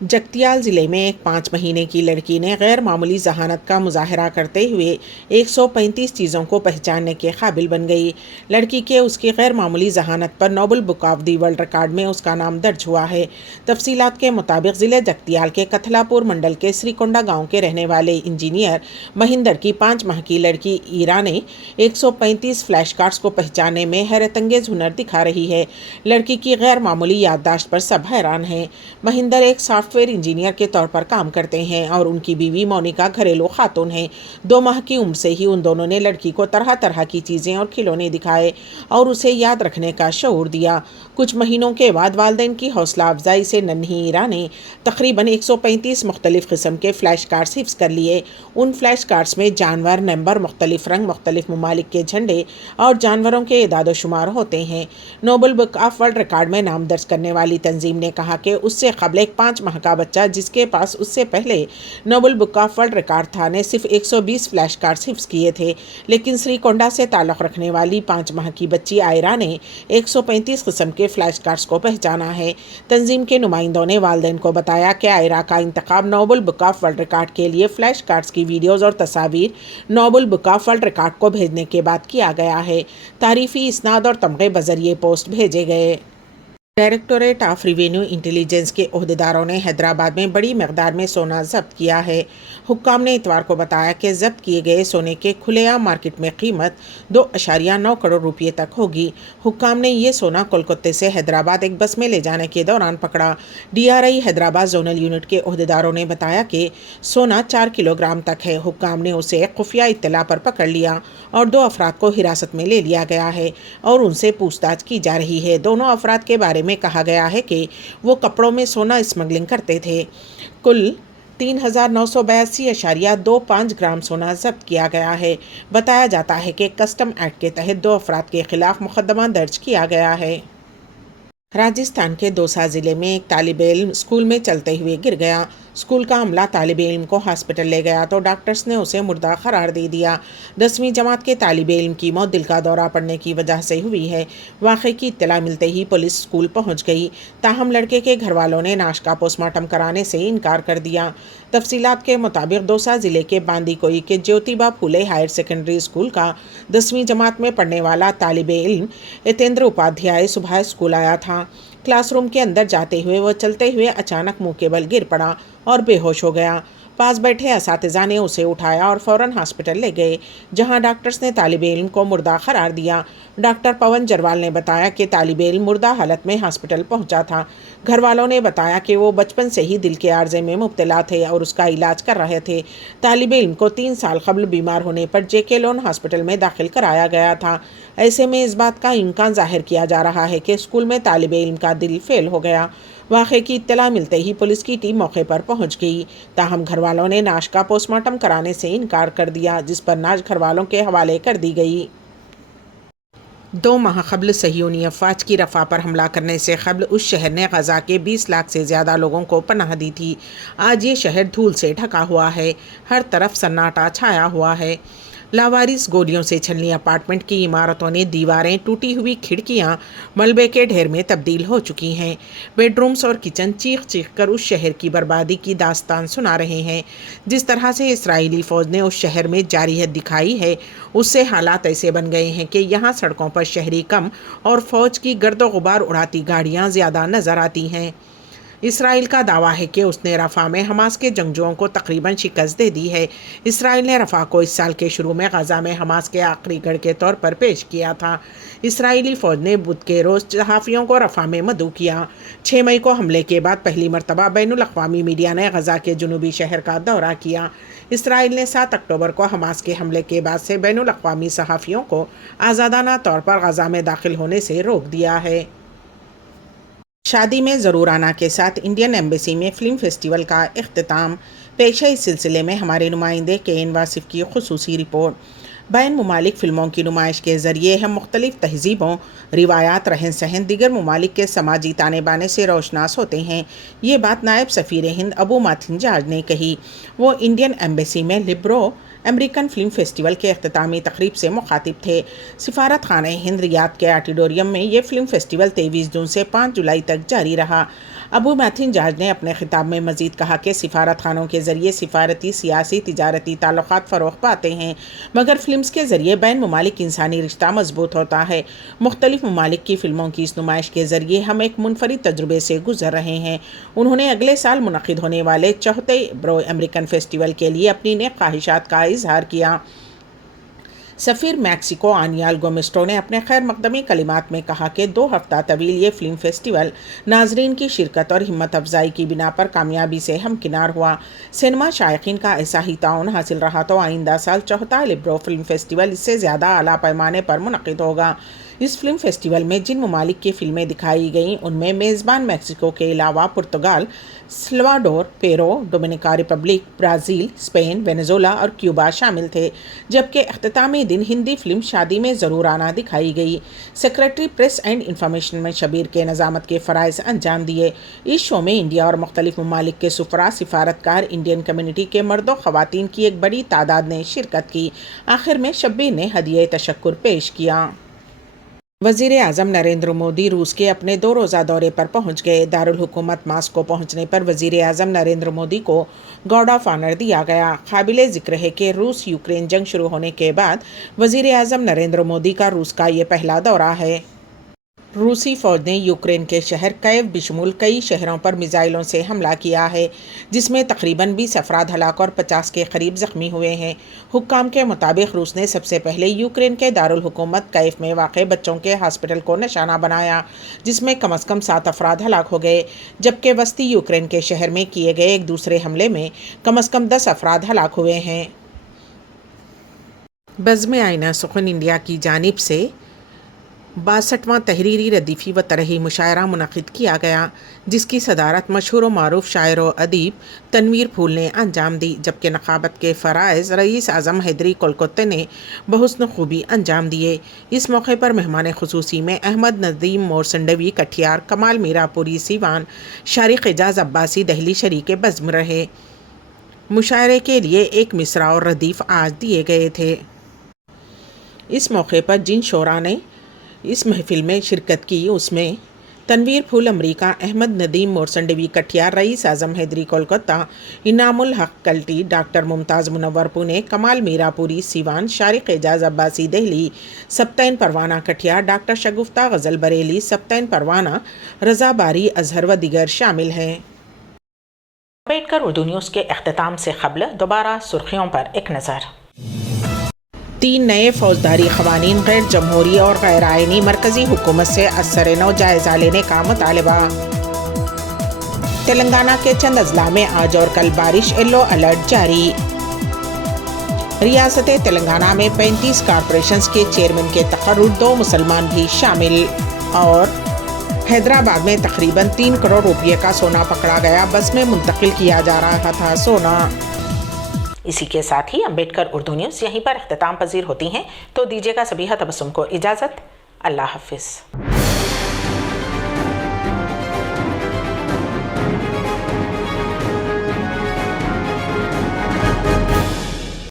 جگتیال ضلع میں ایک 5 مہینے کی لڑکی نے غیر معمولی ذہانت کا مظاہرہ کرتے ہوئے 135 چیزوں کو پہچاننے کے قابل بن گئی۔ لڑکی کے اس کی غیر معمولی ذہانت پر Nobel book of the world record میں اس کا نام درج ہوا ہے۔ تفصیلات کے مطابق ضلع جگتیال کے کتھلا پور منڈل کے سری کونڈا گاؤں کے رہنے والے انجینئر مہندر کی 5 ماہ کی لڑکی ایرا نے 135 فلیش کارڈز کو پہچاننے میں حیرت انگیز ہنر دکھا رہی ہے۔ لڑکی کی غیر معمولی یادداشت پر سب حیران ہیں۔ مہندر ایک سافٹ ویئر انجینئر کے طور پر کام کرتے ہیں اور ان کی بیوی مونیکا گھریلو خاتون ہیں۔ 2 ماہ کی عمر سے ہی ان دونوں نے لڑکی کو طرح طرح کی چیزیں اور کھلونے دکھائے اور اسے یاد رکھنے کا شعور دیا۔ کچھ مہینوں کے بعد والدین کی حوصلہ افزائی سے ننھی ایرا نے تقریباً 135 مختلف قسم کے فلیش کارڈز حفظ کر لیے۔ ان فلیش کارڈز میں جانور، نمبر، مختلف رنگ، مختلف ممالک کے جھنڈے اور جانوروں کے اعداد و شمار ہوتے ہیں۔ Nobel book of world record میں نام درج کرنے والی تنظیم نے کہا کہ اس سے قبل ایک 5 ماہ کا بچہ جس کے پاس اس سے پہلے Nobel book of world record تھا نے صرف 120 فلیش کارڈز حفظ کیے تھے، لیکن سری کونڈا سے تعلق رکھنے والی 5 ماہ کی بچی آئرا نے 135 قسم کے فلیش کارڈز کو پہچانا ہے۔ تنظیم کے نمائندوں نے والدین کو بتایا کہ آئرا کا انتخاب Nobel book of world record کے لیے فلیش کارڈز کی ویڈیوز اور تصاویر Nobel book of world record کو بھیجنے کے بعد کیا گیا ہے۔ تعریفی اسناد اور تمغے بذریعے پوسٹ بھیجے گئے۔ ڈائریکٹوریٹ آف ریونیو انٹیلیجنس کے عہدیداروں نے حیدرآباد میں بڑی مقدار میں سونا ضبط کیا ہے۔ حکام نے اتوار کو بتایا کہ ضبط کیے گئے سونے کے کھلے عام مارکیٹ میں قیمت 2.9 کروڑ روپے تک ہوگی۔ حکام نے یہ سونا کولکتہ سے حیدرآباد ایک بس میں لے جانے کے دوران پکڑا۔ D R I Hyderabad zonal unit کے عہدیداروں نے بتایا کہ سونا 4 کلو گرام تک ہے۔ حکام نے اسے خفیہ اطلاع پر پکڑ لیا اور 2 افراد کو حراست میں لے لیا گیا ہے اور ان سے پوچھ تاچھ کی جا رہی ہے۔ دونوں افراد کے بارے میں کہا گیا ہے کہ وہ کپڑوں میں سونا اسمگلنگ کرتے تھے۔ کل 3982.25 گرام سونا ضبط کیا گیا ہے۔ بتایا جاتا ہے کہ کسٹم ایکٹ کے تحت 2 افراد کے خلاف مقدمہ درج کیا گیا ہے۔ راجستھان کے دوسا ضلع میں ایک طالب علم اسکول میں چلتے ہوئے گر گیا۔ اسکول کا عملہ طالب علم کو ہاسپٹل لے گیا تو ڈاکٹرز نے اسے مردہ قرار دے دیا۔ 10ویں جماعت کے طالب علم کی موت دل کا دورہ پڑنے کی وجہ سے ہوئی ہے۔ واقعے کی اطلاع ملتے ہی پولیس اسکول پہنچ گئی، تاہم لڑکے کے گھر والوں نے نعش کا پوسٹ مارٹم کرانے سے انکار کر دیا۔ تفصیلات کے مطابق دوسا ضلع کے باندی کوئی کے جیوتیبا پھولے ہائر سیکنڈری اسکول کا 10ویں جماعت میں پڑھنے والا طالب علم یتیندر اپادھیائے صبح اسکول آیا تھا۔ کلاس روم کے اندر جاتے ہوئے وہ چلتے ہوئے اچانک منہ کے بل گر پڑا اور بے ہوش ہو گیا۔ پاس بیٹھے اساتذہ نے اسے اٹھایا اور فوراً ہاسپٹل لے گئے، جہاں ڈاکٹرز نے طالب علم کو مردہ قرار دیا۔ ڈاکٹر پون جروال نے بتایا کہ طالب علم مردہ حالت میں ہاسپٹل پہنچا تھا۔ گھر والوں نے بتایا کہ وہ بچپن سے ہی دل کے عارضے میں مبتلا تھے اور اس کا علاج کر رہے تھے۔ طالب علم کو 3 سال قبل بیمار ہونے پر جے کے لون ہاسپٹل میں داخل کرایا گیا تھا۔ ایسے میں اس بات کا امکان ظاہر کیا جا رہا ہے کہ اسکول میں طالب علم کا دل فیل ہو گیا۔ واقعے کی اطلاع ملتے ہی پولیس کی ٹیم موقع پر پہنچ گئی، تاہم گھر والوں نے نعش کا پوسٹ مارٹم کرانے سے انکار کر دیا، جس پر نعش گھر والوں کے حوالے کر دی گئی۔ 2 ماہ قبل صہیونی افواج کی رفح پر حملہ کرنے سے قبل اس شہر نے غزہ کے 20 لاکھ سے زیادہ لوگوں کو پناہ دی تھی۔ آج یہ شہر دھول سے ڈھکا ہوا ہے، ہر طرف سناٹا چھایا ہوا ہے۔ لاوارث گولیوں سے چھلنی اپارٹمنٹ کی عمارتوں نے دیواریں، ٹوٹی ہوئی کھڑکیاں ملبے کے ڈھیر میں تبدیل ہو چکی ہیں۔ بیڈ رومز اور کچن چیخ چیخ کر اس شہر کی بربادی کی داستان سنا رہے ہیں۔ جس طرح سے اسرائیلی فوج نے اس شہر میں جارحیت دکھائی ہے، اس سے حالات ایسے بن گئے ہیں کہ یہاں سڑکوں پر شہری کم اور فوج کی گرد و غبار اڑاتی گاڑیاں زیادہ نظر آتی ہیں۔ اسرائیل کا دعویٰ ہے کہ اس نے رفح میں حماس کے جنگجوؤں کو تقریباً شکست دے دی ہے۔ اسرائیل نے رفح کو اس سال کے شروع میں غزہ میں حماس کے آخری گڑھ کے طور پر پیش کیا تھا۔ اسرائیلی فوج نے بدھ کے روز صحافیوں کو رفح میں مدعو کیا۔ 6 مئی کو حملے کے بعد پہلی مرتبہ بین الاقوامی میڈیا نے غزہ کے جنوبی شہر کا دورہ کیا۔ اسرائیل نے 7 اکتوبر کو حماس کے حملے کے بعد سے بین الاقوامی صحافیوں کو آزادانہ طور پر غزہ میں داخل ہونے سے روک دیا ہے۔ شادی میں ضرور آنا کے ساتھ انڈین ایمبیسی میں فلم فیسٹیول کا اختتام۔ پیش ہے اس سلسلے میں ہمارے نمائندے کے واصف کی خصوصی رپورٹ۔ بین ممالک فلموں کی نمائش کے ذریعے ہم مختلف تہذیبوں، روایات، رہن سہن، دیگر ممالک کے سماجی تانے بانے سے روشناس ہوتے ہیں۔ یہ بات نائب سفیر ہند ابو ماتھن جارج نے کہی۔ وہ انڈین ایمبیسی میں لبرو امریکن فلم فیسٹیول کے اختتامی تقریب سے مخاطب تھے۔ سفارت خانہ ہند ریاض کے آڈیٹوریم میں یہ فلم فیسٹیول 23 جون سے 5 جولائی تک جاری رہا۔ ابو میتھن جارج نے اپنے خطاب میں مزید کہا کہ سفارت خانوں کے ذریعے سفارتی، سیاسی، تجارتی تعلقات فروغ پاتے ہیں، مگر فلمز کے ذریعے بین ممالک انسانی رشتہ مضبوط ہوتا ہے۔ مختلف ممالک کی فلموں کی اس نمائش کے ذریعے ہم ایک منفرد تجربے سے گزر رہے ہیں۔ انہوں نے اگلے سال منعقد ہونے والے 64 برو امریکن فیسٹیول کے لیے اپنی نیک خواہشات کا اظہار کیا۔ سفیر میکسیکو آنیال گومیسٹو نے اپنے خیر مقدمی کلمات میں کہا کہ 2 ہفتہ طویل یہ فلم فیسٹیول ناظرین کی شرکت اور ہمت افزائی کی بنا پر کامیابی سے ہمکنار ہوا۔ سینما شائقین کا ایسا ہی تعاون حاصل رہا تو آئندہ سال 64 برو فلم فیسٹیول اس سے زیادہ اعلیٰ پیمانے پر منعقد ہوگا۔ اس فلم فیسٹیول میں جن ممالک کی فلمیں دکھائی گئیں ان میں میزبان میکسیکو کے علاوہ Portugal, Salvador, Peru, Dominica republic, Brazil, Spain, Venezuela اور کیوبا شامل تھے، جبکہ اختتامی دن ہندی فلم شادی میں ضرور آنا دکھائی گئی۔ سیکریٹری پریس اینڈ انفارمیشن میں شبیر کے نظامت کے فرائض انجام دیے۔ اس شو میں انڈیا اور مختلف ممالک کے سفراء، سفارتکار، انڈین کمیونٹی کے مرد و خواتین کی ایک بڑی تعداد نے شرکت کی۔ آخر میں شبیر نے ہدیہ تشکر پیش کیا۔ وزیر اعظم نریندر مودی روس کے اپنے 2 روزہ دورے پر پہنچ گئے۔ دارالحکومت ماسکو پہنچنے پر وزیر اعظم نریندر مودی کو گارڈ آف آنر دیا گیا۔ قابل ذکر ہے کہ روس یوکرین جنگ شروع ہونے کے بعد وزیر اعظم نریندر مودی کا روس کا یہ پہلا دورہ ہے۔ روسی فوج نے یوکرین کے شہر کیف بشمول کئی شہروں پر میزائلوں سے حملہ کیا ہے، جس میں تقریباً 20 افراد ہلاک اور 50 کے قریب زخمی ہوئے ہیں۔ حکام کے مطابق روس نے سب سے پہلے یوکرین کے دارالحکومت کیف میں واقع بچوں کے ہاسپٹل کو نشانہ بنایا، جس میں کم از کم 7 افراد ہلاک ہو گئے، جبکہ وسطی یوکرین کے شہر میں کیے گئے ایک دوسرے حملے میں کم از کم 10 افراد ہلاک ہوئے ہیں۔ بزم آئینہ سخن انڈیا کی جانب سے 62واں تحریری ردیفی و طرحی مشاعرہ منعقد کیا گیا، جس کی صدارت مشہور و معروف شاعر و ادیب تنویر پھول نے انجام دی، جبکہ نقابت کے فرائض رئیس اعظم حیدری کولکتے نے بحسن خوبی انجام دیے۔ اس موقع پر مہمان خصوصی میں احمد ندیم مورسنڈوی کٹھیار، کمال میرا پوری سیوان، شارق اعجاز عباسی دہلی شریک بزم رہے۔ مشاعرے کے لیے ایک مصرع اور ردیف آج دیے گئے تھے۔ اس موقع پر جن شعراء نے اس محفل میں شرکت کی اس میں تنویر پھول امریکہ، احمد ندیم مورسنڈوی کٹھیار، رئیس اعظم حیدری کولکتہ، انعام الحق کلٹی، ڈاکٹر ممتاز منور پونے، کمال میرا پوری سیوان، شارق اعجاز عباسی دہلی، سبطین پروانہ کٹھیار، ڈاکٹر شگفتہ غزل بریلی، سبطین پروانہ، رضا باری اظہر و دیگر شامل ہیں۔ امبیڈکر اردو نیوز کے اختتام سے قبل دوبارہ سرخیوں پر ایک نظر۔ 3 نئے فوجداری قوانین، غیر جمہوری اور غیر آئینی، مرکزی حکومت سے ازسر نو جائزہ لینے کا مطالبہ۔ تلنگانہ کے چند اضلاع میں آج اور کل بارش، یلو الرٹ جاری۔ ریاست تلنگانہ میں 35 کارپوریشنز کے چیئرمین کے تقرر، 2 مسلمان بھی شامل۔ اور حیدرآباد میں تقریباً 3 کروڑ روپے کا سونا پکڑا گیا، بس میں منتقل کیا جا رہا تھا سونا۔ اسی کے ساتھ ہی امبیڈکر اردو نیوز یہیں پر اختتام پذیر ہوتی ہیں، تو دیجیے گا سبیحہ تبسم کو اجازت۔ اللہ حافظ۔